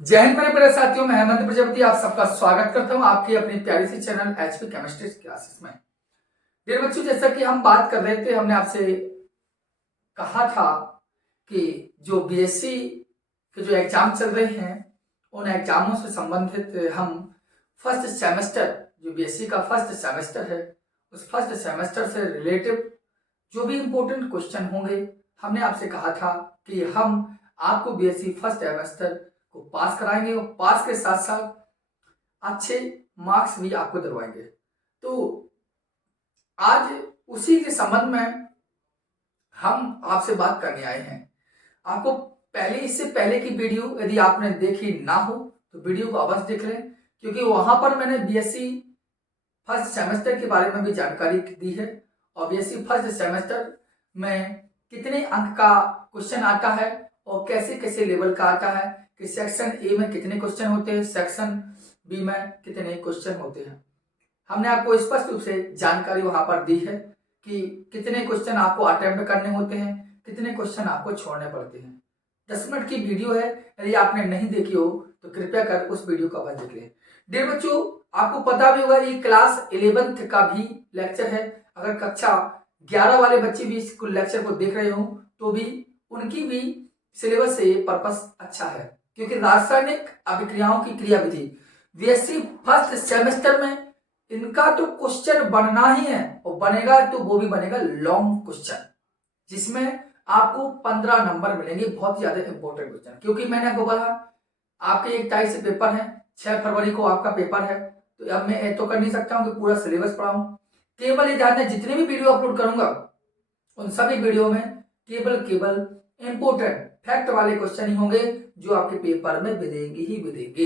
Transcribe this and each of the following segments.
जय हिंद मेरे प्यारे साथियों, मैं हेमंत प्रजापति आप सबका स्वागत करता हूं आपकी अपनी प्यारी सी चैनल एचपी केमिस्ट्री क्लासेस में। डियर बच्चों, जैसा कि हम बात कर रहे थे, हमने आपसे कहा था कि जो बीएससी के जो एग्जाम चल रहे हैं उन एग्जामों से संबंधित हम फर्स्ट सेमेस्टर, जो बीएससी का फर्स्ट सेमेस्टर है, उस फर्स्ट सेमेस्टर से रिलेटिव जो भी इंपॉर्टेंट क्वेश्चन होंगे, हमने आपसे कहा था कि हम आपको बीएससी फर्स्ट सेमेस्टर को पास कराएंगे और पास के साथ साथ अच्छे मार्क्स भी आपको दिलवाएंगे। तो आज उसी के संबंध में हम आपसे बात करने आए हैं। आपको पहले, इससे पहले की वीडियो यदि आपने देखी ना हो तो वीडियो को अवश्य देख लें, क्योंकि वहां पर मैंने बीएससी फर्स्ट सेमेस्टर के बारे में भी जानकारी दी है और बीएससी फर्स्ट सेमेस्टर में कितने अंक का क्वेश्चन आता है और कैसे कैसे लेवल का आता है, कि सेक्शन ए में कितने क्वेश्चन होते हैं, सेक्शन बी में कितने क्वेश्चन होते हैं। हमने आपको स्पष्ट रूप से जानकारी वहां पर दी है कि कितने क्वेश्चन आपको अटेम्प्ट करने होते हैं, कितने क्वेश्चन आपको छोड़ने पड़ते हैं। 10 मिनट की वीडियो है, यदि आपने नहीं देखी हो तो कृपया कर उस वीडियो का अवश्य देख लें। डियर बच्चों, आपको पता भी होगा ये क्लास 11th का भी लेक्चर है। अगर कक्षा 11 वाले बच्चे भी इस लेक्चर को देख रहे हो तो भी उनकी भी सिलेबस से पर्पस अच्छा है, क्योंकि रासायनिक अभिक्रियाओं की क्रियाविधि बीएससी फर्स्ट सेमेस्टर में इनका तो क्वेश्चन बनना ही है और बनेगा तो वो भी बनेगा लॉन्ग क्वेश्चन, जिसमें आपको 15 नंबर मिलेंगे, बहुत ज्यादा इंपॉर्टेंट क्वेश्चन। क्योंकि मैंने आपको बोला आपके 1 तारीख से पेपर है, 6 फरवरी को आपका पेपर है, तो अब मैं तो कर नहीं सकता हूं कि पूरा सिलेबस पढ़ाऊं। केवल ये ध्यान दें, जितने भी वीडियो अपलोड करूंगा उन सभी वीडियो में केवल इंपोर्टेंट फैक्ट वाले क्वेश्चन ही होंगे जो आपके पेपर में विदेंगे ही विदेंगे।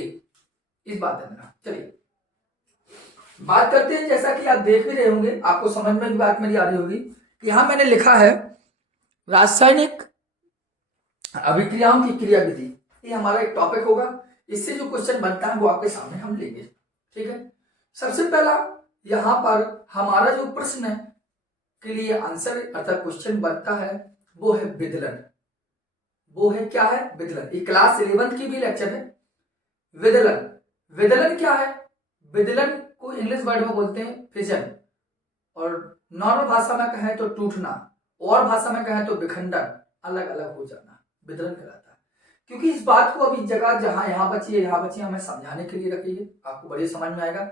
इस बात ध्यान देना। चलिए बात करते हैं। जैसा कि आप देख भी रहे होंगे, आपको समझ में भी बात मेरी आ रही होगी कि यहां मैंने लिखा है रासायनिक अभिक्रियाओं की क्रियाविधि। ये हमारा एक टॉपिक होगा, इससे जो क्वेश्चन बनता है वो आपके सामने हम लेंगे। ठीक है, सबसे पहला यहां पर हमारा जो प्रश्न के लिए आंसर अर्थात क्वेश्चन बनता है वो है विदलन। वो है क्या है? विदलन। ये क्लास 11th की भी लेक्चर है। विदलन, विदलन क्या है? विदलन को इंग्लिश वर्ड में बोलते हैं फिजन, और नॉर्मल भाषा में कहें तो टूटना, और भाषा में कहें तो विखंडन, अलग अलग हो जाना, विदलन कहलाता है। क्योंकि इस बात को अभी जगह जहां यहां बची है, यहां बची है, हमें समझाने के लिए रखी है, आपको बढ़िया समझ में आएगा।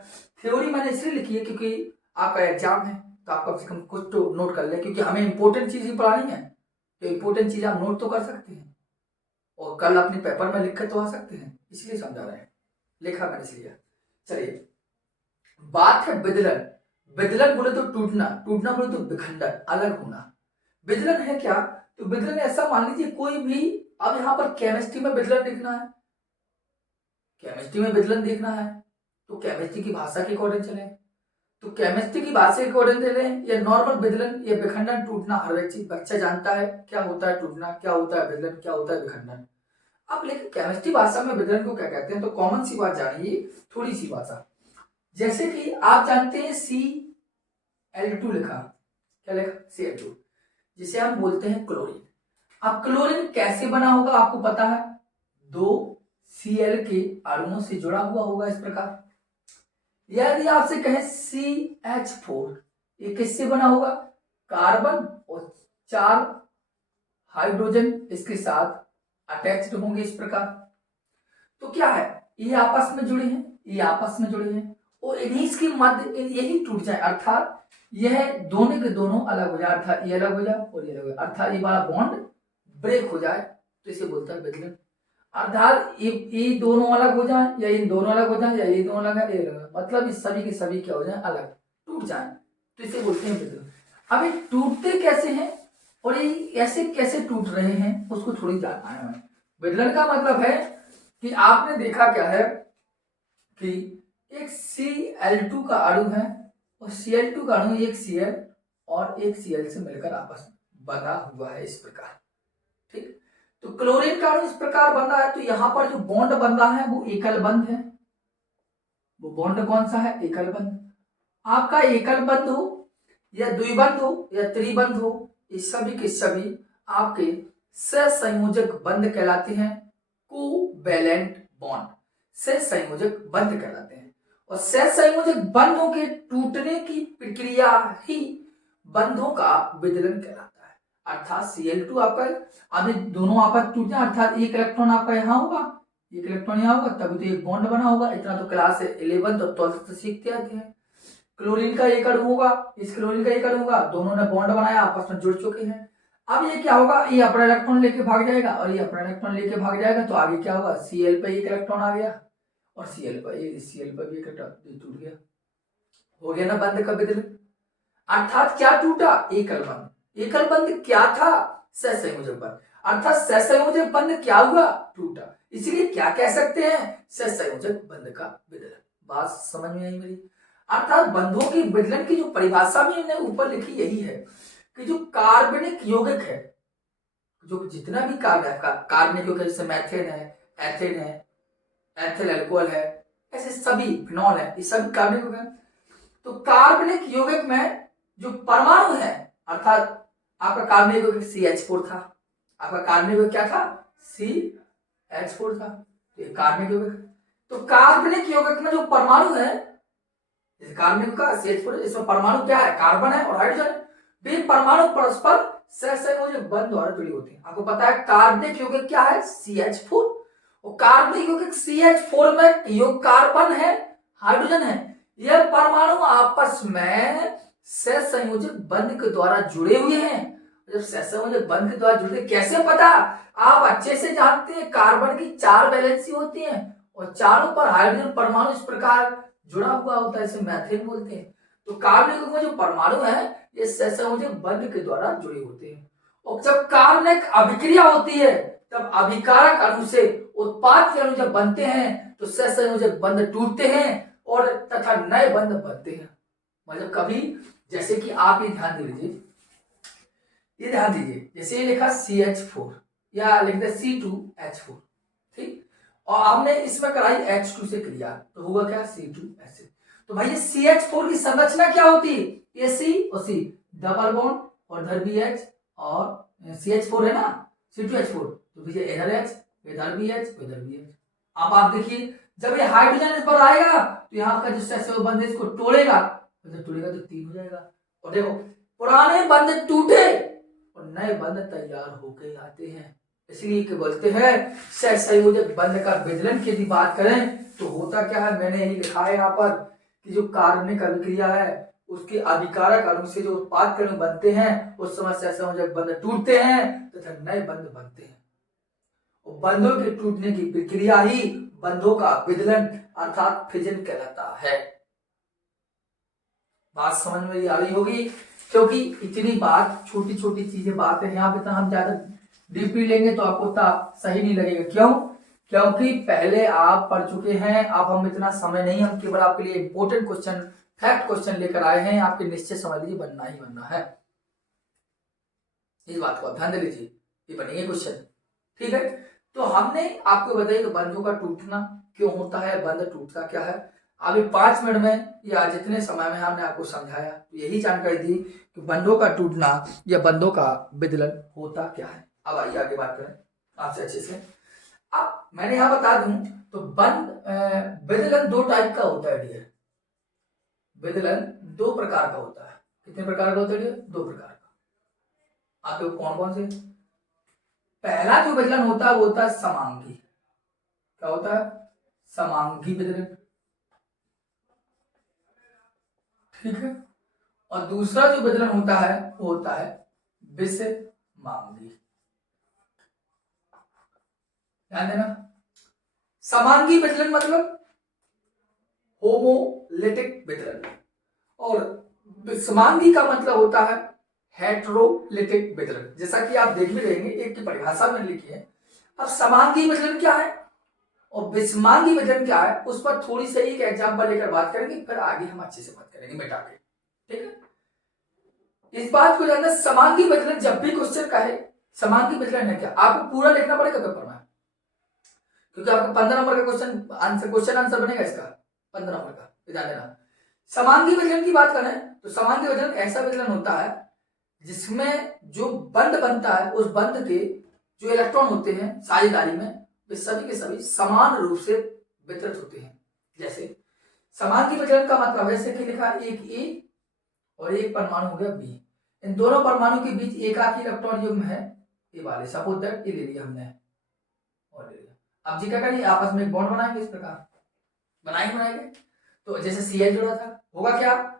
थ्योरी मैंने इसलिए लिखी है क्योंकि आपका एग्जाम है, तो आप कम से कम कुछ तो नोट कर लें, क्योंकि हमें इंपॉर्टेंट चीज ही पढ़ानी है। तो इंपॉर्टेंट चीज आप नोट तो कर सकते हैं और कल अपने पेपर में लिख कर तो आ सकते हैं, इसलिए समझा रहे हैं, लिखा मैंने इसलिए। चलिए बात है विदलन। विदलन बोले तो टूटना, टूटना बोले तो विखंडन, अलग होना। विदलन है क्या? तो विदलन ऐसा मान लीजिए कोई भी, अब यहां पर केमिस्ट्री में विदलन देखना है, केमिस्ट्री में विदलन देखना है तो केमिस्ट्री की भाषा के अकॉर्डिंग चले, तो केमिस्ट्री की भाषा के अकॉर्डिंग चले। या नॉर्मल विदलन या विखंडन, टूटना हर व्यक्ति बच्चा जानता है क्या होता है टूटना, क्या होता है विदलन, क्या होता है विखंडन। अब लेकिन केमिस्ट्री भाषा में विदलन को क्या कहते हैं, तो कॉमन सी बात जानिए, थोड़ी सी भाषा। जैसे कि आप जानते हैं Cl2 लिखा, क्या लिखा? Cl2, जिसे हम बोलते हैं क्लोरीन। अब क्लोरीन कैसे बना होगा आपको पता है, 2 Cl के अणुओं से जुड़ा हुआ होगा इस प्रकार। यदि आपसे कहें CH4, ये किससे बना होगा? कार्बन और 4 हाइड्रोजन इसके साथ अटैच्ड होंगे इस प्रकार। तो क्या है, ये आपस में जुड़े हैं, ये आपस में जुड़े हैं और इन्हीं के मध्य यही टूट जाए, अर्थात यह दोनों के दोनों अलग हो जाए, अर्थात ये अलग हो जाए और ये अलग हो जाए, अर्थात ये वाला बॉन्ड ब्रेक हो जाए, तो इसे बोलता है विदलन। अर्थात ये दोनों अलग हो जाए, या ये दोनों अलग हो जाए, या ये दोनों अलग है, ये अलग, मतलब इस सभी के सभी क्या हो जाए, अलग, टूट जाए, तो इसे बोलते हैं विदलन। अब ये टूटते कैसे हैं और ये ऐसे कैसे टूट रहे हैं उसको थोड़ी जानना है हमें। विदलन का मतलब है कि आपने देखा क्या है कि एक Cl2 का अणु है और Cl2 का अणु एक Cl और एक Cl से मिलकर आपस में बंधा हुआ है इस प्रकार। ठीक, तो क्लोरीन का अणु इस प्रकार बंधा है, तो यहां पर जो बॉन्ड बंधा है वो एकल बंध है। वो बॉन्ड कौन सा है? एकल बंध। आपका एकल बंध हो या द्विबंध हो या त्रिबंध हो, ये सभी के सभी आपके सहसंयोजक बंध कहलाते हैं, कोवैलेंट बॉन्ड सहसंयोजक बंध कहलाते हैं। और सहसंयोजक बंधों के टूटने की प्रक्रिया ही बंधों का विदलन कहलाता है। अर्थात Cl2 आपका अभी दोनों आपस टूटे, अर्थात एक इलेक्ट्रॉन आपका यहाँ होगा, एक इलेक्ट्रॉन यहाँ होगा, तभी तो एक बॉन्ड बना होगा। इतना तो क्लास 11 और 12 तक सीखते आते हैं। क्लोरीन का एक अणु होगा, इस क्लोरीन का एक अणु होगा, दोनों ने बॉन्ड बनाया, आपस में जुड़ चुके हैं। अब ये क्या होगा, ये अपना इलेक्ट्रॉन लेके भाग जाएगा और ये अपना इलेक्ट्रॉन लेके भाग जाएगा, तो आगे क्या होगा, Cl पे एक इलेक्ट्रॉन आ गया और Cl पर भी एक इलेक्ट्रॉन टूट गया, हो गया ना बंध का विदलन। अर्थात क्या टूटा, एकल बंध। एकल बंध क्या था, सहसंयोजक बंध। अर्थात सहसंयोजक बंध क्या हुआ, टूटा। इसलिए क्या कह सकते हैं, सहसंयोजक बंध का विदलन। बात समझ में आई मेरी। अर्थात बंधों की विदलन की जो परिभाषा में मैंने ऊपर लिखी यही है कि जो कार्बनिक यौगिक है, जो जितना भी कार्बनिक यौगिक जैसे मैथेन है, एथेन है, एथिल अल्कोहल है, ऐसे सभी फिनॉल है, ये सभी कार्बनिक यौगिक है। तो कार्बनिक यौगिक में जो परमाणु है, अर्थात आपका कार्बनिक यौगिक CH4 था, आपका कार्बनिक यौगिक क्या था, CH4 था, तो ये कार्बनिक यौगिक। तो कार्बनिक यौगिक में जो परमाणु है, जैसे कार्बनिक का CH4, इसमें परमाणु क्या है, कार्बन है और हाइड्रोजन है। वे परमाणु परस्पर सहसंयोजक बंध द्वारा जुड़ी होती है। आपको पता है कार्बनिक यौगिक क्या है, CH4, और कार्बनिक यौगिक CH4 में योग कार्बन है, हाइड्रोजन है। यह परमाणु आपस में सहसंयोजक बंध के द्वारा जुड़े हुए हैं। जब सहसंयोजक बंध के द्वारा जुड़े, कैसे पता, आप अच्छे से जानते हैं कार्बन की 4 वैलेंसी होती है और चारों पर हाइड्रोजन परमाणु इस प्रकार जुड़ा हुआ होता है, इसे मैथेन बोलते हैं। तो कार्बनिक में जो परमाणु है ये सहसंयोजक बंध के द्वारा जुड़े होते हैं। और जब कार्बनिक अभिक्रिया होती है तब अभिकारक अणु से उत्पाद के अणु जब बनते हैं तो सहसंयोजक बंध टूटते हैं और तथा नए बंध बनते हैं। मतलब कभी, जैसे कि आप ये ध्यान दीजिए, ये ध्यान दीजिए, जैसे ये लिखा CH4 या लिखते C2H4, ठीक, और हमने इसमें कराई H2 से क्रिया, तो होगा क्या, C2H6। तो भाई ये CH4 की संरचना क्या होती है, ये C और C डबल बॉन्ड और इधर भी H और CH4 है ना, C2H4, तो भैया इधर H, इधर भी H, इधर भी H। अब आप देखिए जब ये हाइड्रोजन इस पर आएगा तो यहाँ का जो सहसंयोजक बंध है इसको तोड़ेगा, तो तोड़ेगा तो 3 हो जाएगा। और देखो पुराने बंध टूटे और नए बंध तैयार होके आते हैं, इसलिए कि बोलते हैं सहसंयोजक बंध का विदलन की यदि बात करें तो होता क्या है, मैंने यही लिखा है यहाँ पर कि जो कार्बनिक अभिक्रिया है उसके अभिकारक अणु से जो उत्पाद के अणु बनते हैं उस समय सहसंयोजक बंध टूटते हैं तथा नए बंध बनते हैं। और बंधों के टूटने की प्रक्रिया ही बंधों का विदलन अर्थात फिजन कहलाता है। बात समझ में आ रही होगी, क्योंकि इतनी बात छोटी छोटी चीजें बात है, यहाँ पे हम ज्यादा डीपली लेंगे तो आपको उतना सही नहीं लगेगा। क्यों, क्योंकि पहले आप पढ़ चुके हैं, अब हम इतना समय नहीं, हम केवल आपके लिए इंपॉर्टेंट क्वेश्चन, फैक्ट क्वेश्चन लेकर आए हैं, आपके निश्चय समझ लीजिए बनना ही बनना है। इस बात को आप ध्यान दे लीजिए, ये बनेंगे क्वेश्चन, ठीक है। तो हमने आपको बताया कि बंधों का टूटना क्यों होता है, बंध टूटता क्या है। अभी 5 मिनट में या जितने समय में हमने आपको समझाया तो यही जानकारी दी कि बंधों का टूटना या बंधों का विदलन होता क्या है। अब आइए आगे बात करें आपसे अच्छे से। अब मैंने यहाँ बता दूं तो बंध विदलन 2 टाइप का होता है डियर। विदलन 2 प्रकार का होता है। कितने प्रकार का होता है डियर, 2 प्रकार का। आपको कौन कौन से, पहला जो विदलन होता है वो होता है समांगी। क्या होता है, समांगी विदलन, ठीक है। और दूसरा जो विदलन होता है वो होता है विषमांगी। ध्यान देना, समांगी विदलन मतलब होमोलिटिक विदलन और विषमांगी का मतलब होता है हेटेरोलिटिक विदलन। जैसा कि आप देख भी रहेंगे, एक की परिभाषा में लिखी है। अब समांगी विदलन क्या है और विषमांगी विदलन क्या है, उस पर थोड़ी सी एक एग्जांपल लेकर बात करेंगे, फिर आगे हम अच्छे से बात करेंगे मिटा के, ठीक है। इस बात को जानना, समांगी विदलन जब भी क्वेश्चन का है समांगी विदलन है क्या, आपको पूरा लिखना पड़ेगा पेपर में, क्योंकि आपको 15 नंबर का क्वेश्चन आंसर बनेगा इसका, 15 नंबर का, ध्यान देना। समांगी विदलन की बात करें तो समांगी विदलन ऐसा विदलन होता है जिसमें जो बंध बनता है उस बंध के जो इलेक्ट्रॉन होते हैं साझेदारी में वे सभी के सभी समान रूप से वितरित होते हैं। जैसे समांगी वितरण का मतलब ऐसे कि लिखा एक ए और एक परमाणु हो गया बी, इन दोनों परमाणु के बीच एकाकी इलेक्ट्रॉन युग्म है ए वाले, सपोज दैट ये ले लिया हमने और ले लिया। अब जी क्या करेंगे, आपस में एक बॉन्ड बनाएंगे, इस प्रकार बनाएंगे। तो जैसे Cl जुड़ा था, होगा क्या,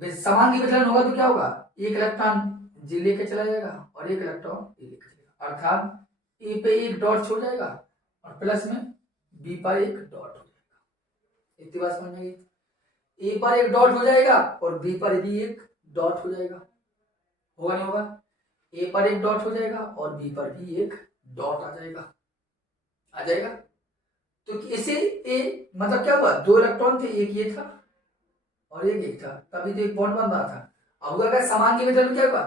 समांगी वितरण होगा तो क्या होगा, एक इलेक्ट्रॉन जी लेके चला जाएगा और एक इलेक्ट्रॉन ए लेके चलेगा, अर्थात ए पे एक डॉट छोड़ जाएगा और प्लस में बी पर एक डॉट हो जाएगा। इतनी बात समझ में आई। ए पर एक डॉट हो जाएगा और बी पर भी एक डॉट हो जाएगा, होगा नहीं होगा, ए पर एक डॉट हो जाएगा और बी पर भी एक डॉट आ जाएगा। तो इसे ए मतलब क्या हुआ, दो इलेक्ट्रॉन थे, एक ये था और एक था, तभी तो एक बॉन्ड बन रहा था। अब अगर समांगी वितरण क्या हुआ,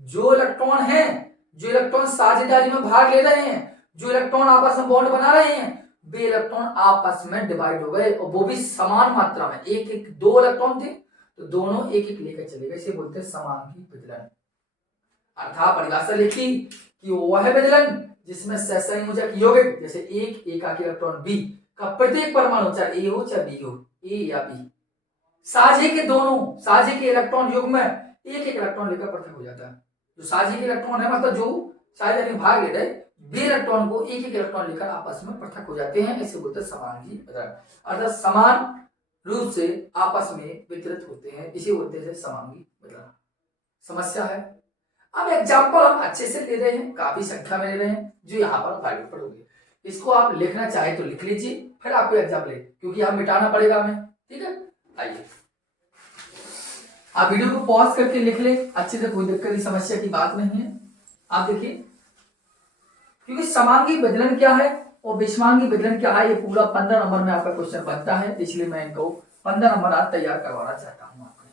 जो इलेक्ट्रॉन साझेदारी में भाग ले रहे हैं, जो इलेक्ट्रॉन आपस में बॉन्ड बना रहे हैं, वे इलेक्ट्रॉन आपस में डिवाइड हो गए और वो भी समान मात्रा में, एक एक दो इलेक्ट्रॉन थे तो दोनों एक एक लेकर चले गए, इसे बोलते हैं समांगी वितरण। अर्थात परिभाषा लिखी कि वह वितरण जिसमें सहसंयोजक यौगिक जैसे एक एकाकी इलेक्ट्रॉन बी का प्रत्येक परमाणु चाहे ए हो चाहे बी हो, ए या बी, साझे के इलेक्ट्रॉन युग्म में एक एक इलेक्ट्रॉन लेकर पृथक हो जाता है। जो साझे के इलेक्ट्रॉन है मतलब जो साझेदारी में भाग ले रहे वे इलेक्ट्रॉन को एक एक इलेक्ट्रॉन लेकर आपस में पृथक हो जाते हैं, इसे बोलते हैं समांगी वितरण। अर्थात समान रूप से आपस में वितरित होते हैं, इसे बोलते हैं समांगी वितरण। समस्या है। अब एग्जाम्पल हम अच्छे से ले रहे हैं, काफी संख्या में ले रहे हैं, जो यहाँ पर फाइल पर होगी। इसको आप लिखना चाहे तो लिख लीजिए, फिर आपको एग्जाम ले, क्योंकि हम मिटाना पड़ेगा हमें, ठीक है। आइए आप वीडियो को पॉज करके लिख ले अच्छे से, कोई दिक्कत की समस्या की बात नहीं है। आप देखिए, क्योंकि समांगी वितरण क्या है और विषमांगी वितरण क्या है, ये पूरा 15 नंबर में आपका क्वेश्चन बनता है, इसलिए मैं इनको 15 नंबर आज तैयार करवाना चाहता हूं आपको,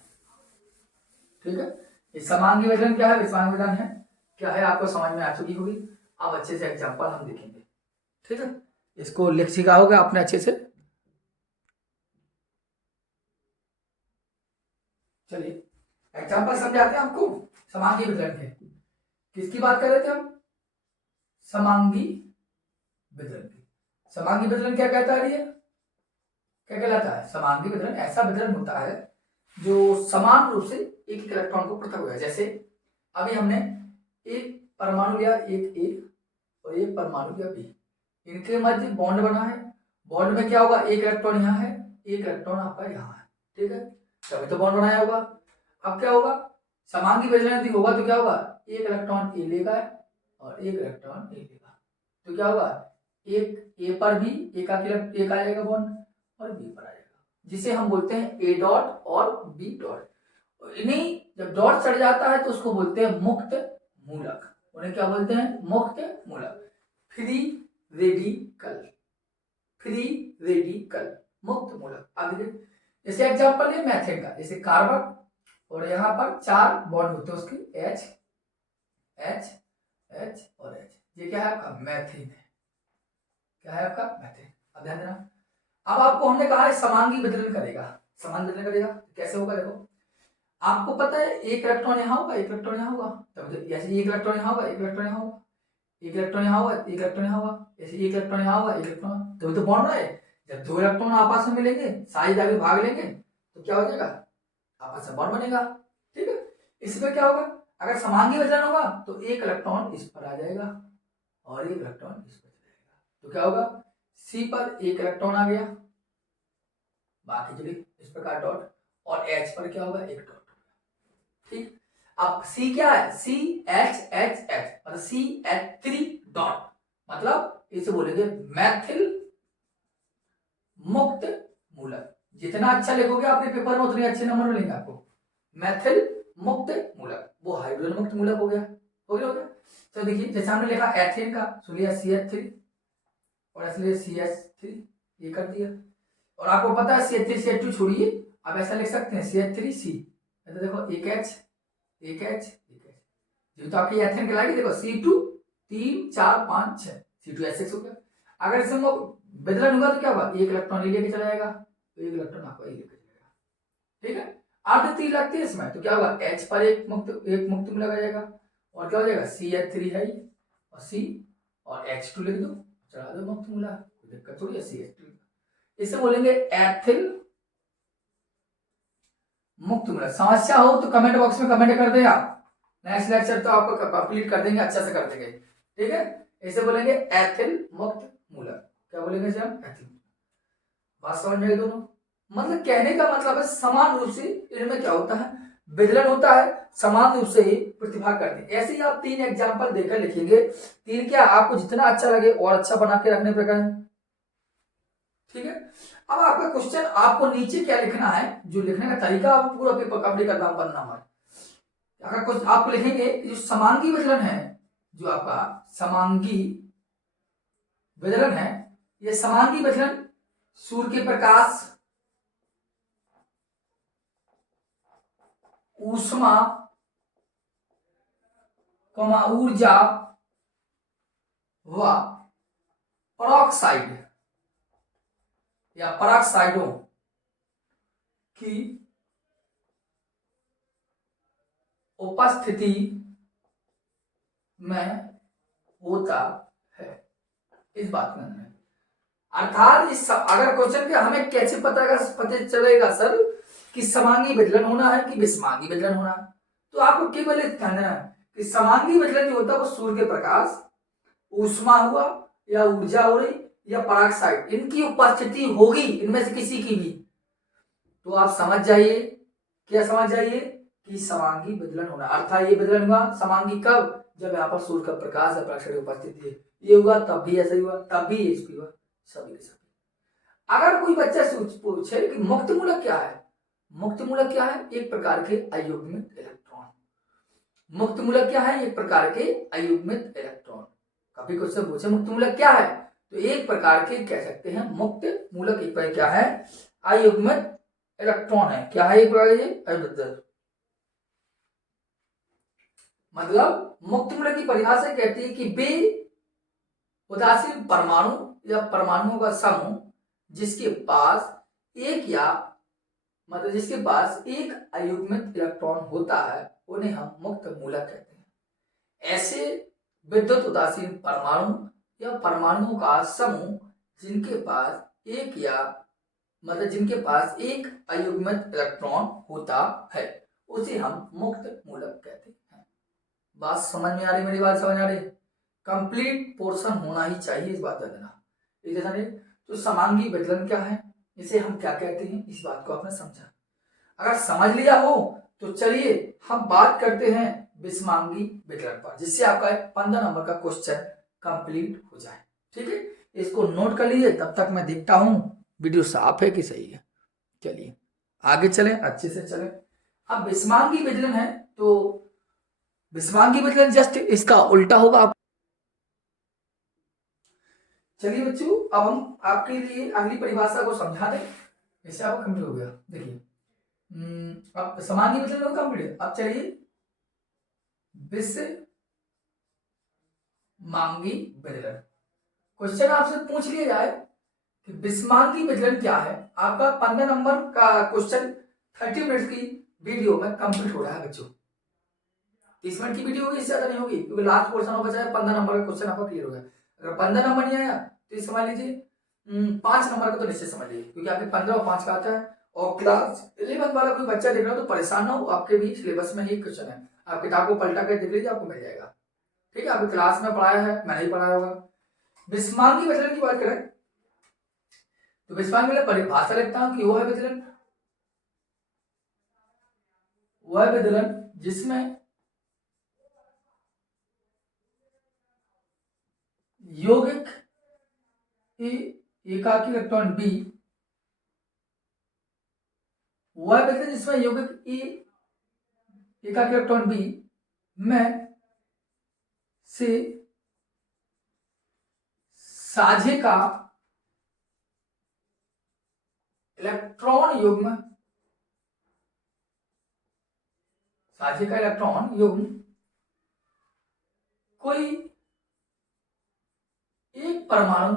ठीक है। ये समांगी वितरण क्या है, विषमांगी वितरण है क्या है, आपको समझ में आ चुकी होगी। अब अच्छे से एग्जाम्पल हम देखेंगे, ठीक है। इसको लिख सीखा होगा आपने अच्छे से। चलिए एग्जाम्पल समझाते हैं आपको समांगी वितरण के। किसकी बात कर रहे थे हम, समांगी वितरण की। समांगी वितरण क्या कहता है, क्या कहलाता है, समांगी वितरण ऐसा वितरण होता है जो समान रूप से एक इलेक्ट्रॉन को पृथक हुआ है। जैसे अभी हमने एक परमाणु लिया, एक ए और एक परमाणु लिया बी, इनके मध्य बॉन्ड बना है, बॉन्ड में क्या होगा, एक इलेक्ट्रॉन यहाँ है, एक इलेक्ट्रॉन आपका यहाँ है, ठीक है, तभी तो बॉन्ड बनाया होगा। अब क्या होगा, समांगी वितरण यदि होगा तो क्या होगा, एक इलेक्ट्रॉन ए लेगा और एक इलेक्ट्रॉन ए लेगा, तो क्या होगा, एक ए पर भी एक आ जाएगा बॉन्ड और बी पर आ जाएगा, जिसे हम बोलते हैं ए डॉट और बी डॉट। इन्हीं जब डॉट चढ़ जाता है तो उसको बोलते हैं मुक्त मूलक, उन्हें क्या बोलते हैं, मुक्त मूलक, फ्री रेडिकल, मुक्त मूलक। आगे जैसे एग्जांपल है मैथेन का, जैसे कार्बन और यहाँ पर 4 बॉन्ड होते हैं उसके, H और H, ये क्या है आपका मैथेन है, क्या है आपका मैथेन। अब ध्यान देना, अब आपको हमने कहा है समांगी वितरण करेगा, समांगी वितरण करेगा कैसे होगा, देखो आपको पता है एक इलेक्ट्रॉन यहाँ होगा, एक इलेक्ट्रॉन यहाँ होगा, तब ऐसे एक इलेक्ट्रॉन यहाँ होगा, एक इलेक्ट्रॉन यहाँ होगा, एक इलेक्ट्रॉन यहाँ होगा, एक इलेक्ट्रॉन यहाँ होगा, ऐसे एक इलेक्ट्रॉन यहाँ होगा, एक इलेक्ट्रॉन, तो बॉन्ड रहा है। जब दो इलेक्ट्रॉन आपस में मिलेंगे, साझेदारी में भाग लेंगे, तो क्या हो जाएगा, आपस में बॉन्ड बनेगा, ठीक है। इसमें क्या होगा, अगर समांगी वितरण होगा तो एक इलेक्ट्रॉन इस पर आ जाएगा और एक इलेक्ट्रॉन इस पर जाएगा, तो क्या होगा, सी पर एक इलेक्ट्रॉन आ गया, बाकी चलिए इस प्रकार डॉट, और H पर क्या होगा, एक डॉट, ठीक। अब C क्या है, CH मतलब CH3 डॉट, मतलब इसे बोलेंगे मैथिल मुक्त मूलक। जितना अच्छा लिखोगे आपने पेपर में उतने अच्छे नंबर मिलेंगे आपको। मैथिल मुक्त मूलक, वो हाइड्रोजन मुक्त मूलक हो गया, हो गया। तो देखिए जैसे हमने लिखा एथेन का, सुनिए CH3 और इसलिए CH3 ये कर दिया, और आपको पता है CH3 CH2 छोड़िए, अब ऐसा लिख सकते हैं CH3C, तो देखो एक H, ये तो आपकी एथेन कहलाएगी, देखो C2 3 4 5 6, C2H6 हो गया। अगर इसमें वितरण होगा तो क्या होगा, एक इलेक्ट्रॉन लेके चला जाएगा, तो एक इलेक्ट्रॉन आपको लेके जाएगा, ठीक है। आठ 3 लगती है इसमें, तो क्या होगा, H पर एक मुक्त लगा जाएगा, और क्या हो जाएगा, CH3 है और C और H2 लिख दो, चढ़ा दो मुक्त मूला, कोई दिक्कत थोड़ी है CH2। इसे बोलेंगे एथिल मुक्त मूला। समस्या हो तो कमेंट बॉक्स में कमेंट कर दे आप, नेक्स्ट लेक्चर तो आपको कंप्लीट कर देंगे, अच्छा से कर देंगे, ठीक है। इसे बोलेंगे एथिल मुक्त मूला। क्या बोलेंगे सर? एथिल। बात समझ में आई दोनों? मतलब कहने का मतलब है समान रूप से इनमें क्या होता है, विदलन होता है, समान रूप से ही प्रतिभा करते हैं। ऐसे ही आप 3 एग्जाम्पल देकर लिखेंगे, 3 क्या, आपको जितना अच्छा लगे और अच्छा बना के रखने प्रकार, ठीक है। अब आपका क्वेश्चन, आपको नीचे क्या लिखना है, जो लिखने का तरीका आपको पूरा पेपर कंप्लीट करना पढ़ना है। अगर कुछ आप लिखेंगे जो समांगी विदलन है, जो आपका समांगी विदलन है, ये समांगी विदलन सूर्य के प्रकाश, ऊष्मा, ऊर्जा व पराक्साइड या पराक्साइडों की उपस्थिति में होता है। इस बात में अर्थात इस अगर क्वेश्चन के हमें कैसे पता चलेगा सर कि समांगी विदलन होना है कि विषमांगी विदलन होना है, तो आपको केवल ध्यान देना है कि समांगी विदलन जो होता है वो सूर्य के प्रकाश, ऊष्मा हुआ या ऊर्जा हो रही या पराक्साइड, इनकी उपस्थिति होगी, इनमें से किसी की भी, तो आप समझ जाइए, क्या समझ जाइए कि समांगी विदलन होना। अर्थात ये विदलन हुआ समांगी कब, जब यहाँ पर सूर्य का प्रकाश या पराक्साइड उपस्थिति है, ये हुआ तब भी ऐसा ही हुआ, तब भी HP हुआ, सभी के सभी। अगर कोई बच्चा पूछे कि मुक्त मूलक क्या है, मुक्त मूलक क्या है, एक प्रकार के अयुग्मित इलेक्ट्रॉन। मुक्त मूलक क्या है, एक प्रकार के अयुग्मित इलेक्ट्रॉन। कभी क्वेश्चन पूछे मुक्त मूलक क्या है, तो एक प्रकार के कह सकते हैं मुक्त मूलक, एक प्रकार क्या है, अयुग्मित इलेक्ट्रॉन है। क्या है एक प्रकार के अयुग्मित, मतलब मुक्त मूलक की परिभाषा कहती है कि वे उदासीन परमाणु या परमाणुओं का समूह जिसके पास एक या मतलब जिसके पास एक अयुग्मित इलेक्ट्रॉन होता है, उन्हें हम मुक्त मूलक कहते हैं। ऐसे विद्युत उदासीन परमाणु या परमाणुओं का समूह जिनके पास एक या जिनके पास एक अयुग्मित इलेक्ट्रॉन होता है, उसे हम मुक्त मूलक कहते हैं। बात समझ में आ रही, मेरी बात समझ आ रही? कंप्लीट पोर्शन होना ही चाहिए, इस बात का देना। तो समांगी विदलन क्या है, इसे हम क्या कहते हैं, इस बात को आपने समझा। अगर समझ लिया हो तो चलिए हम बात करते हैं विषमांगी विदलन पर, जिससे आपका 15 नंबर का क्वेश्चन कंप्लीट हो जाए, ठीक है। इसको नोट कर लीजिए, तब तक मैं देखता हूं वीडियो साफ है कि सही है। चलिए आगे चलें, अच्छे से चलें। अब विषमांगी विदलन है, तो विषमांगी विदलन जस्ट इसका उल्टा होगा। चलिए बच्चों, अब हम आपके लिए अगली परिभाषा को समझा दें, इससे आपको कंप्लीट हो गया। देखिए अब समांगी विदलन हो कंप्लीट। अब चलिए विषमांगी विदलन, क्वेश्चन आपसे पूछ लिया जाए कि विषमांगी विदलन क्या है, आपका 15 नंबर का क्वेश्चन 30 मिनट की वीडियो में कंप्लीट हो रहा है बच्चों। 30 मिनट की वीडियो होगी, इससे ज्यादा नहीं होगी, क्योंकि लास्ट पोर्शन हो बचा है, 15 नंबर का क्वेश्चन आपका क्लियर हो गया। अगर 15 नंबर नहीं आया तो ये समझ लीजिए 5 नंबर का तो निश्चित समझ लीजिए, क्योंकि आपके 15 और 5 का आता है। और क्लास 11 वाला कोई बच्चा देख रहा हो तो परेशान ना हो, आपके भी सिलेबस में ही क्वेश्चन है, आप किताब को पलटा कर देख लीजिए, आपको मिल जाएगा, ठीक है। आपकी क्लास में पढ़ाया है, मैंने ही पढ़ाया होगा। विषमांगी विदलन की बात करें तो विषमांगी विदलन परिभाषा लिखता हूं कि वह विदलन जिसमें यौगिक एकाकी इलेक्ट्रॉन बी, वह विदलन जिसमें यौगिक एकाकी इलेक्ट्रॉन बी में से साझे का इलेक्ट्रॉन युग्म, साझे का इलेक्ट्रॉन युग्म कोई एक परमाणु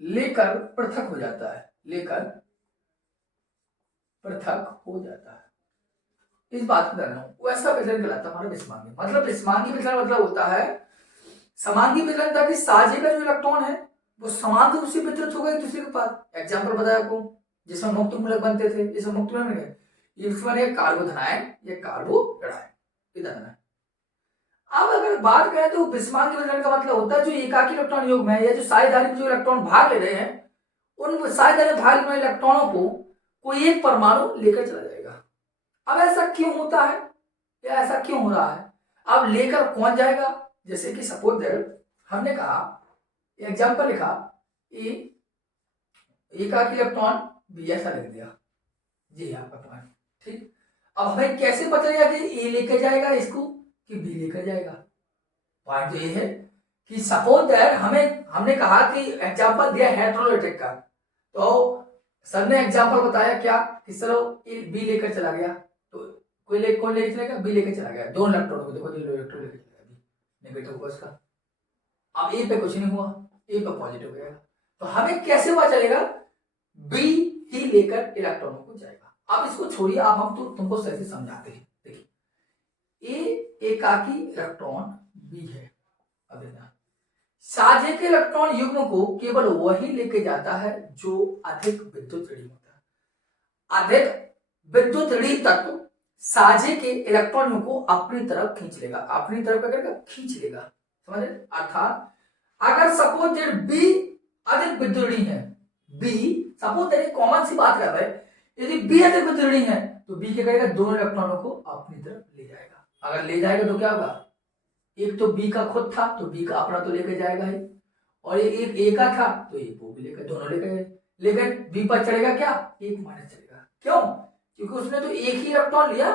लेकर पृथक हो जाता है, इस बात को ध्यान रखो। वैसा विदलन कहलाता है हमारा विषमांगी। मतलब विषमांगी विदलन मतलब होता है समांगी वितरण था कि साझे का जो इलेक्ट्रॉन है वो समान रूप से वितरित होगा एक दूसरे के पास। एग्जाम्पल बताया आपको, जिसमें मुक्त मूलक बनते थे, इसमें मुक्त मूलक में इसमें एक कार्बो धनायन, ये कार्बो ऋणायन, इधर है। अब अगर बात करें तो विषमांगी वितरण का मतलब होता है जो एकाकी इलेक्ट्रॉन युग्म है या जो साझेदारी में जो इलेक्ट्रॉन भाग ले रहे हैं, उन साझेदारी में भाग लेने इलेक्ट्रॉनों को कोई एक परमाणु लेकर चला जाएगा। अब ऐसा क्यों होता है या ऐसा क्यों हो रहा है? अब लेकर कौन जाएगा? जैसे कि सपोज दैट हमने कहा, एग्जांपल लिखा, एकाकी इलेक्ट्रॉन बी ऐसा लिख दिया, जी आपका पॉइंट ठीक। अब हमें कैसे पता चलेगा कि ए लेकर जाएगा इसको कि बी लेकर जाएगा? पॉइंट तो ये है कि सपोज दैट हमने कहा कि एग्जांपल दिया हेटेरोलेटिक का, तो सर ने एग्जांपल बताया क्या कि चलो बी लेकर चला गया, तो कौन लेकर चलेगा? बी लेकर चला गया। दोनों इलेक्ट्रॉन को देखो, इलेक्ट्रॉन लेकर चला गया, नेगेटिव होगा उसका। अब ए पे कुछ नहीं हुआ, ए पे पॉजिटिव गया, तो हमें कैसे पता चलेगा? बी ही लेकर इलेक्ट्रॉनों को जाएगा। अब इसको छोड़िए, अब हम तुमको सही से समझाते हैं। देखिए, ए एकाकी इलेक्ट्रॉन बी है। अब देखना, साझे के इलेक्ट्रॉन युग्म को केवल वही लेके जाता है जो अधिक विद्युत ऋणी होता है। अधिक विद्युत ऋणी तत्व साझे के इलेक्ट्रॉनों को अपनी तरफ खींच लेगा, अपनी तरफ क्या करेगा? खींच लेगा, समझे? अर्थात अगर सपोज दैट बी अधिक विद्युत ऋणी है, बी सपोज दैट कॉमन सी बात कर रहे हैं, यदि बी अधिक विद्युत ऋणी है तो बी क्या करेगा? दोनों इलेक्ट्रॉनों को अपनी तरफ ले जाएगा। अगर ले जाएगा तो क्या होगा? एक तो बी का खुद था तो बी का अपना तो लेकर जाएगा ही, और एक ए का था तो एक वो भी लेकर, दोनों लेकर जाएगा। लेकिन बी पर चढ़ेगा क्या? एक माइनस चढ़ेगा। क्यों? क्योंकि उसने तो एक ही इलेक्ट्रॉन लिया,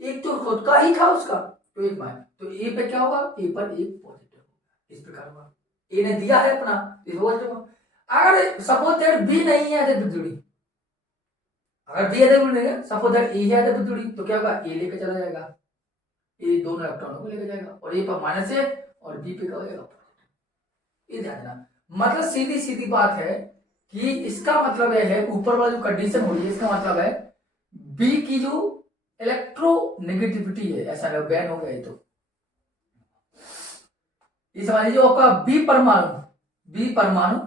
एक तो खुद का ही था उसका, तो एक माइनस, तो ए पे क्या होगा? ए पर एक पॉजिटिव होगा। इस प्रकार होगा, ए ने दिया है अपना, इस पॉजिटिव होगा। अगर सपोज दैट बी नहीं है अधिक विद्युत ऋणी, अगर बी अधिक विद्युत ऋणी, सपोज दैट ए है अधिक विद्युत ऋणी, तो क्या होगा? ए लेकर चला जाएगा, ए दोनों इलेक्ट्रॉनों को लेकर जाएगा, और ए पर माइनस है और बी पे क्या हो जाएगा? पॉजिटिव। ये ध्यान देना, मतलब सीधी सीधी बात है कि इसका मतलब यह है, ऊपर वाला जो कंडीशन हो रही है इसका मतलब है बी की जो इलेक्ट्रोनेगेटिविटी है, ऐसा नहीं बैन हो गया, तो इस वाली जो आपका बी परमाणु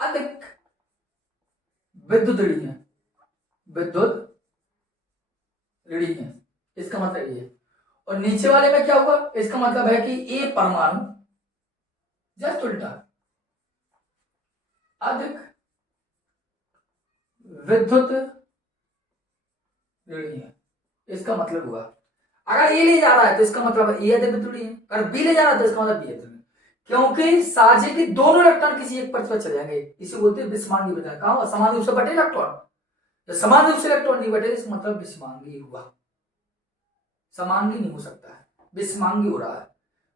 अधिक विद्युत ऋणी है, विद्युत ऋणी है, इसका मतलब ये है। और नीचे वाले में क्या होगा? इसका मतलब है कि ए परमाणु जस्ट उल्टा अधिक विद्युत ऋणी है, इसका मतलब हुआ। अगर ए ले जा रहा है तो इसका मतलब ए अधिक विद्युत ऋणी है, अगर बी ले जा रहा है तो इसका मतलब बी अधिक, क्योंकि साझे के दोनों इलेक्ट्रॉन किसी एक परत पर चले जाएंगे, इसे बोलते हैं विषमांगी वितरण। कहां? समान रूप से बटे इलेक्ट्रॉन, तो समान रूप से इलेक्ट्रॉन नहीं बटे, इसका मतलब विषमांगी हुआ, समांगी नहीं हो सकता है, विषमांगी हो रहा है।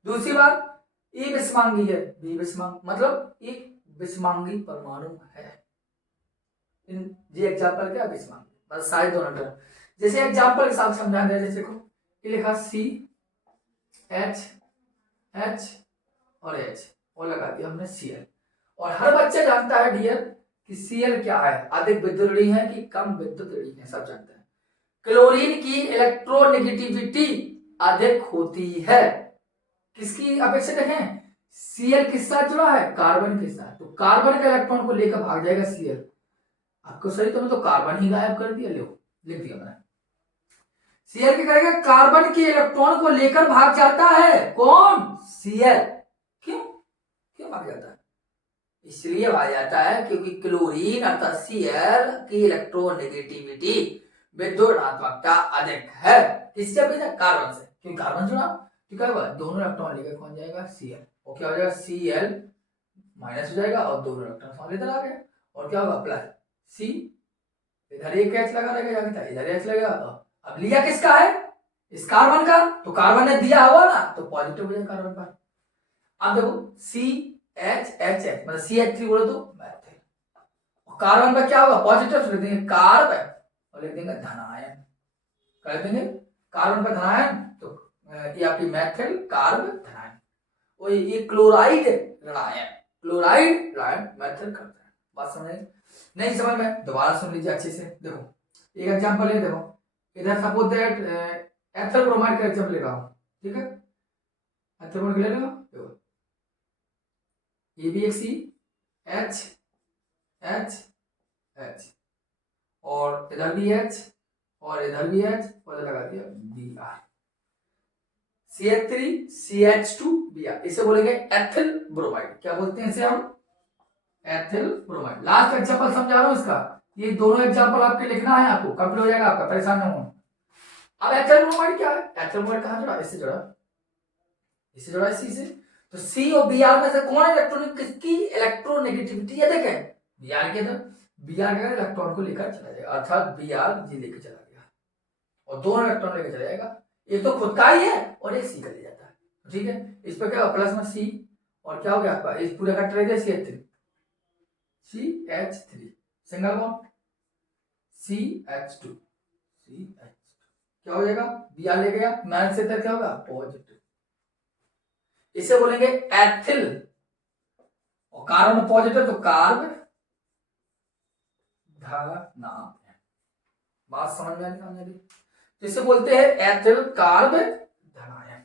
दूसरी बात, ए विषमांगी है, बी विषमांग, मतलब एक विषमांगी परमाणु है। ये एग्जांपल क्या? विषमांगी, बस सारे दोनों टर्म। जैसे एग्जांपल के साथ समझा दिया, जैसे को ये लिखा सी एच एच और एच, और लगा दिया हमने Cl। और हर बच्चा जानता है डियर कि Cl क्या है, अधिक विद्युत ऋणी है कि कम विद्युत ऋणी है, सब जानते हैं। क्लोरीन की इलेक्ट्रोनेगेटिविटी अधिक होती है, किसकी अपेक्षा देखें? Cl किस साथ जुड़ा है? कार्बन के साथ, तो कार्बन के इलेक्ट्रॉन को लेकर भाग जाएगा Cl। आपको सही तो कार्बन ही गायब कर दिया, लो लिख दिया मैंने। Cl क्या करेगा? कार्बन के इलेक्ट्रॉन को लेकर भाग जाता है, कौन? Cl। क्यों भाग जाता है? इसलिए भाग जाता है क्योंकि क्लोरीन अर्थात Cl की इलेक्ट्रोनेगेटिविटी विद्युत ऋणात्मकता अधिक है। किससे अपेक्षा? कार्बन से, क्योंकि कार्बन जुड़ा, तो क्या होगा? दोनों इलेक्ट्रॉन लेकर कौन जाएगा? Cl, और क्या हो जाएगा? Cl माइनस हो जाएगा और दोनों इलेक्ट्रॉन इधर आ गए, और क्या होगा? प्लस C, इधर एक H लगा रहेगा, इधर H लगेगा। अब लिया किसका है? इस कार्बन का, तो कार्बन ने दिया हुआ ना, तो पॉजिटिव हो जाएगा कार्बन पर। अब देखो CHHH मतलब CH3 बोलो तो मैथिल, कार्बन पर क्या होगा? पॉजिटिव, लिख देंगे कार्ब और लिख देंगे धनायन, कर देंगे कार्बन पर धनायन, तो ये आपकी मैथिल कार्ब धनायन। और ये क्लोराइड ऋणायन, क्लोराइड ऋणायन मैथिल करते हैं। बात समझ नहीं समझ में? दोबारा सुन लीजिए अच्छे से। देखो एक एग्जांपल है, देखो इधर सपोज दैट एथिल ब्रोमाइड का एग्जांपल ले रहा हूं, ठीक है? एथिल ब्रोमाइड क्लियर है? ये भी एक सी, एच एच एच, और इधर भी एच और इधर भी एच, और इधर लगा दिया B are, CH3 CH2 Br, इसे बोलेंगे एथिल ब्रोमाइड। क्या बोलते हैं इसे हम? Ethyl bromide. लास्ट एग्जांपल समझा रहा हूं इसका, ये दोनों एग्जांपल आपके लिखना है, आपको कंप्लीट हो जाएगा आपका, परेशान ना हो। अब एथिल ब्रोमाइड क्या है? एथिल ब्रोमाइड कहां जुड़ा? इससे जुड़ा, इससे जुड़ा इसी से। तो C और Br में से कौन इलेक्ट्रॉनिक, किसकी इलेक्ट्रोनेगेटिविटी है? देखें Br के अंदर, Br का इलेक्ट्रॉन को लेकर चला जाएगा, अर्थात Br जी लेकर चला गया, और दोनों इलेक्ट्रॉन लेकर चला जाएगा, एक तो खुद का ही है और एक सी का ले जाता है। ठीक है, इस पर क्या प्लस में सी, और क्या हो गया आपका इस पूरे का ट्रेड है CH3, CH3 single bond CH2, क्या हो जाएगा? Br ले गया, माइनस से तक क्या होगा? पॉजिटिव। इसे बोलेंगे एथिल, और कार्बन पॉजिटिव तो कार्ब धनायन। बात समझ में आ रही? जिसे बोलते हैं एथिल कार्ब धनायन।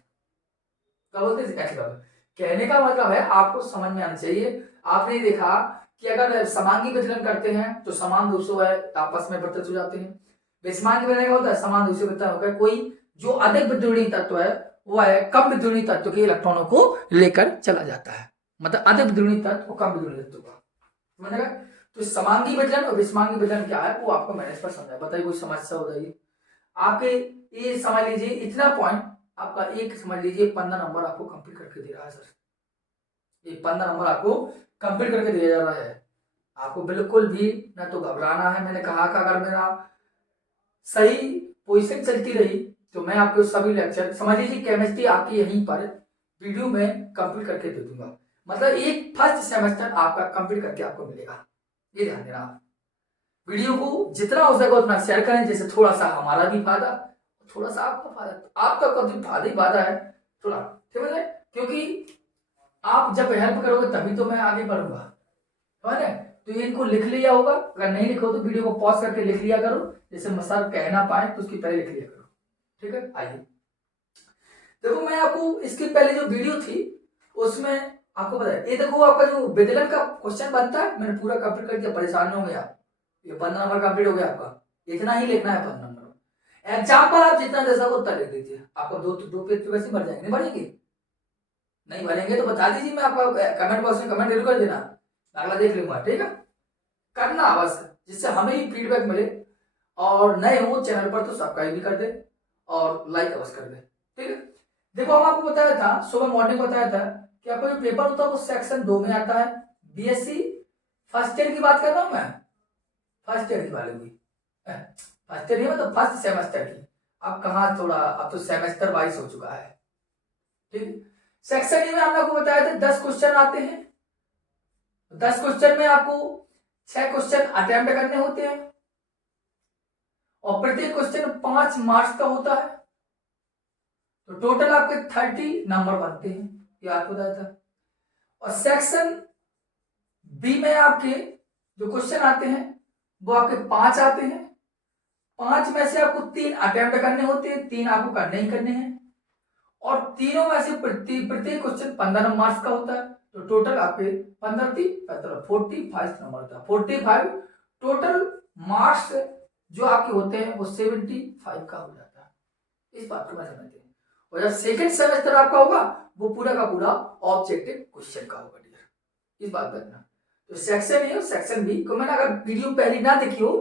क्या बोलते हैं? Ethyl carb. कहने का मतलब है आपको समझ में आना चाहिए, आपने देखा कि अगर समांगी विचलन करते हैं तो समान रूप से आपस में वितरित हो जाते हैं। विषमांगी विचलन क्या होता है? समान रूप से वितरण होकर कोई जो अधिक विद्युतीय तत्व है वो है कम विद्युतीय तत्व के इलेक्ट्रॉनों को लेकर चला जाता है, मतलब अधिक विद्युतीय तत्व और कम विद्युतीय तत्व का, समझ गए? तो समांगी विचलन और विषमांगी विचलन क्या है वो आपको मैंने इस पर समझाया। बताइए कोई समस्या हो रही है आपके? ये समझ लीजिए इतना पॉइंट आपका, एक समझ लीजिए 15 नंबर आपको कंप्लीट करके दे रहा है सर, ये 15 नंबर आपको कंप्लीट करके दिया जा रहा है। आपको बिल्कुल भी ना तो घबराना है। मैंने कहा कि अगर मेरा सही पोजीशन चलती रही तो मैं आपको सभी लेक्चर, समझ लीजिए केमिस्ट्री आपकी यहीं पर वीडियो में कंप्लीट करके दे दूंगा, मतलब एक फर्स्ट सेमेस्टर आपका कंप्लीट करके आपको मिलेगा। ये ध्यान देना, आप वीडियो को जितना हो सके उतना शेयर करें, जैसे थोड़ा सा हमारा भी फायदा, थोड़ा सा आपका फायदा, आपका कभी फायदा ही फायदा है थोड़ा, ठीक है? क्योंकि आप जब हेल्प करोगे तभी तो मैं आगे बढ़ूंगा, है ना? तो ये इनको लिख लिया होगा, अगर नहीं लिखो तो वीडियो को पॉज करके लिख लिया करो, जैसे मसाल कह ना पाए तो उसकी पहले लिख लिया करो, ठीक है? आइए देखो, मैं आपको इसकी पहले जो वीडियो थी उसमें आपको बताया, ये देखो आपका जो विदलन का क्वेश्चन बनता है मैंने पूरा कंप्लीट कर दिया, परेशान नहीं होंगे आप, ये 15 नंबर कंप्लीट हो गया आपका, इतना ही लिखना है 15 नंबर। एग्जाम्पल आप जितना जैसा उतना लिख दीजिए, आपको दो पेज वैसे भर जाएंगे, नहीं भरेंगे? नहीं भरेंगे तो बता दीजिए, मैं आपको कमेंट बॉक्स में कमेंट जरूर कर देना, अगला देख लूंगा, ठीक है? करना अवश्य, जिससे हमें ही फीडबैक मिले, और नए हो चैनल पर तो सब्सक्राइब भी कर दे और लाइक अवश्य कर दे, ठीक है? देखो हम आपको बताया था, सुबह मॉर्निंग बताया था कि आपका जो पेपर होता है वो सेक्शन 2 में आता है। BSc फर्स्ट ईयर की बात कर रहा हूं मैं, फर्स्ट ईयर की बात हुई, फर्स्ट ईयर मतलब फर्स्ट सेमेस्टर की, अब कहाँ थोड़ा, अब तो सेमेस्टर वाइज हो चुका है, ठीक है? सेक्शन ए में हमने आपको बताया था 10 क्वेश्चन आते हैं, 10 क्वेश्चन में आपको 6 क्वेश्चन अटेम्प्ट करने होते हैं, और प्रत्येक क्वेश्चन 5 मार्क्स का होता है, तो टोटल आपके 30 नंबर बनते हैं, ये आपको बताया था। और सेक्शन बी में आपके जो क्वेश्चन आते हैं वो आपके 5 आते हैं, 5 में से आपको 3 अटेम्प्ट करने होते हैं, 3 आपको करने ही करने हैं, और तीनों में से प्रत्येक क्वेश्चन 15 मार्क्स का होता है, तो टोटल आपके 45 नंबर होता है, 45 टोटल मार्क्स जो आपके होते हैं वो 75 का हो जाता है। इस बात को मैं समझते हैं। और जब सेकंड सेमेस्टर आपका होगा वो पूरा का पूरा ऑब्जेक्टिव क्वेश्चन का होगा डियर, इस बात पर। तो सेक्शन ए और सेक्शन बी को मैंने, अगर वीडियो पहले ना देखी हो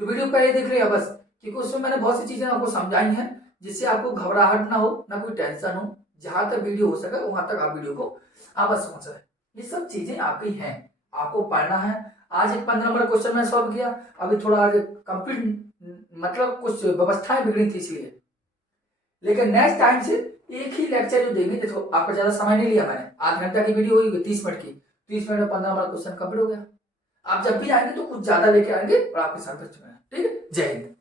तो वीडियो पहले देख रही है बस, क्योंकि उसमें मैंने बहुत सी चीजें आपको समझाई हैं जिससे आपको घबराहट ना हो, ना कोई टेंशन हो, जहां तक वीडियो हो सके वहां तक आप वीडियो को आप समझ सके। ये सब चीजें आपकी हैं, आपको पढ़ना है। आज एक 15 नंबर क्वेश्चन मैंने सॉल्व किया, अभी थोड़ा आज कंप्लीट मतलब कुछ व्यवस्थाएं बिगड़ी थी इसलिए, लेकिन नेक्स्ट टाइम से एक ही लेक्चर जो देंगे, देखो आपका ज्यादा समय नहीं लिया मैंने, आध घंटा की वीडियो हुई 30 मिनट की, 30 मिनट में 15 नंबर क्वेश्चन कंप्लीट हो गया। आप जब भी आएंगे तो कुछ ज्यादा लेके आएंगे और आपके साथ बच्चे में, ठीक है? जय हिंद।